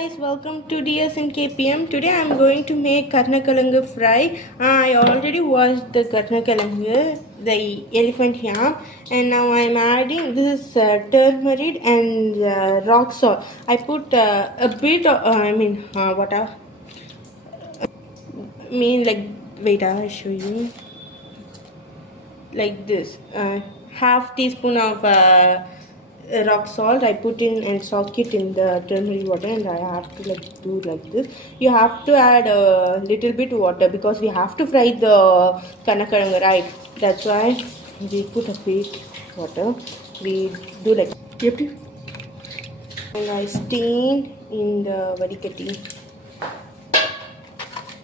Guys, welcome to DS and KPM. Today I'm going to make karnakalangu fry. I already washed the karnakalangu, the elephant yam, and now I'm adding this turmeric and rock salt. I put a bit of, wait, I'll show you. Like this, half teaspoon of rock salt I put in and soak it in the turmeric water, and I have to do like this. You have to add a little bit water because we have to fry the kanakaranga, right? That's why we put a bit water. We do like you have to, and I stain in the vadikati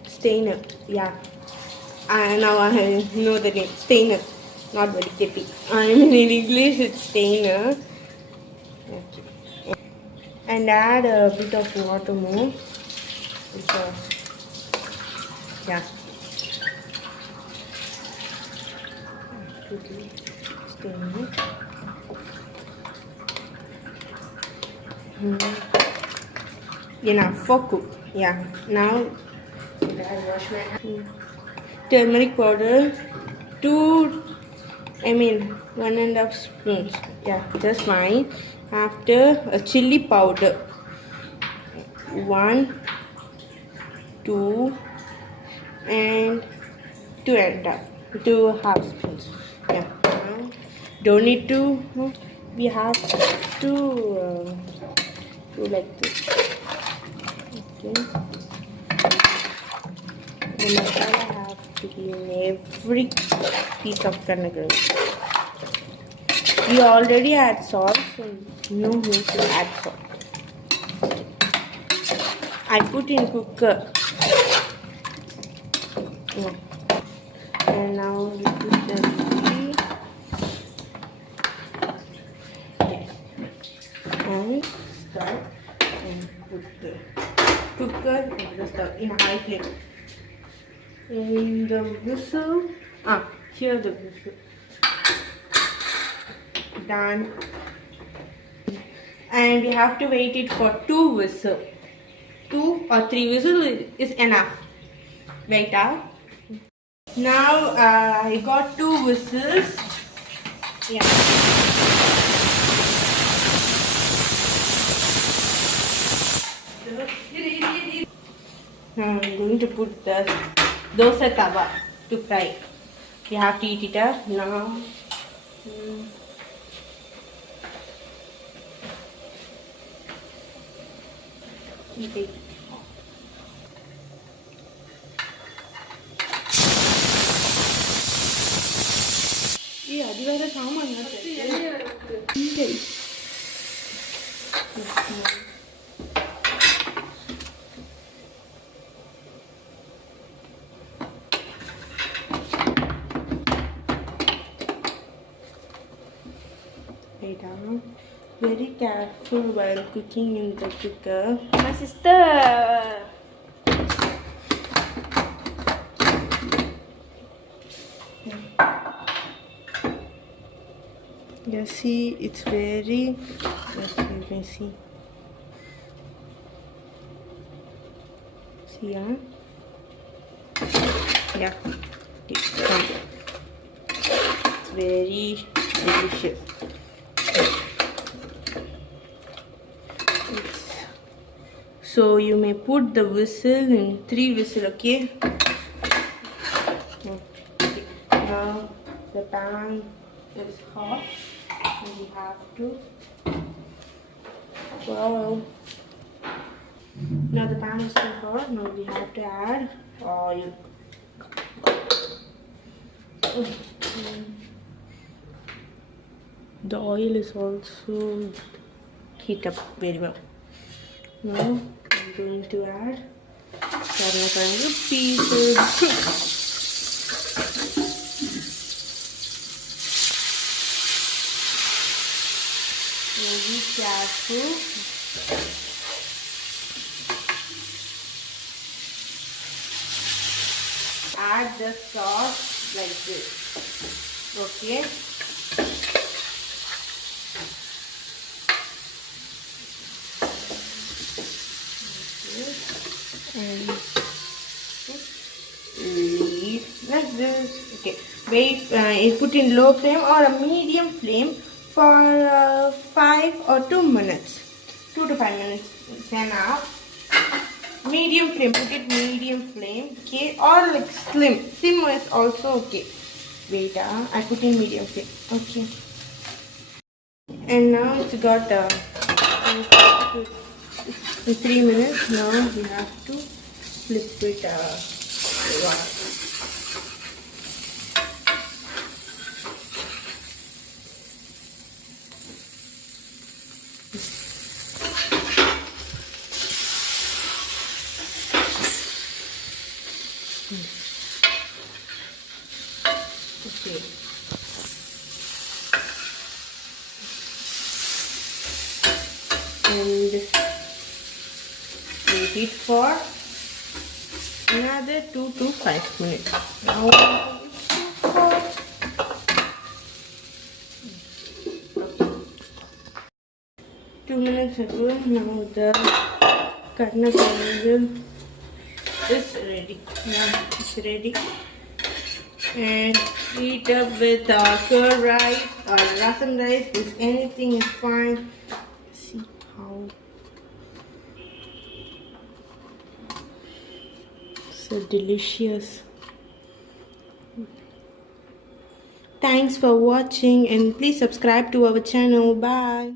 stainer. Yeah, and now I know the name stainer, not vadikati. I mean in English it's stainer. Okay. And add a bit of water more. Yeah. Enough for cook. Yeah. Now I wash my hands. Turmeric powder, 1.5 spoons. Yeah, just fine. After a chili powder, 1, 2, and 2.5 spoons. Yeah. Now, don't need to. We have to do like this. Okay. The masala have to be in every piece of karnakarangu. We already add salt, so no need to add salt. I put in cooker. Yeah. And now we put the ghee. Okay. And start and put the cooker on the stove in a high flame. In the whistle, here the whistle. Done. And we have to wait it for 2 whistles. 2 or 3 whistles is enough. Wait out. Now I got 2 whistles. Yeah. Now I'm going to put the dosa tawa to fry. You have to eat it up now. Eat it. Yeah, you are a shaman. Very careful while cooking in the cooker. My sister. Yeah, see, it's very. Yes, you can see. See, yeah. Yeah. It's very delicious. So you may put the whistle in 3 whistles, okay? Now the pan is hot and we have to. Wow. Now the pan is too hot. Now we have to add oil. The oil is also heat up very well. Now I'm going to add karnakarangu pieces. Be careful. Add the sauce like this. Okay. and leave like this. Okay, wait, you put in low flame or a medium flame for 5 or 2 minutes. 2 to 5 minutes is enough. Medium flame, put it medium flame, okay, or like sim is also okay. Wait, I put in medium flame, okay. And now it's got 3 minutes. Now we have to flip it. Okay. And wait it for another 2 to 5 minutes. Now it's too hot. 2 minutes ago, now the karna triangle is ready. Now it's ready. And heat up with curd rice or rasam rice. This anything is fine. See how so delicious. Thanks for watching and please subscribe to our channel. Bye.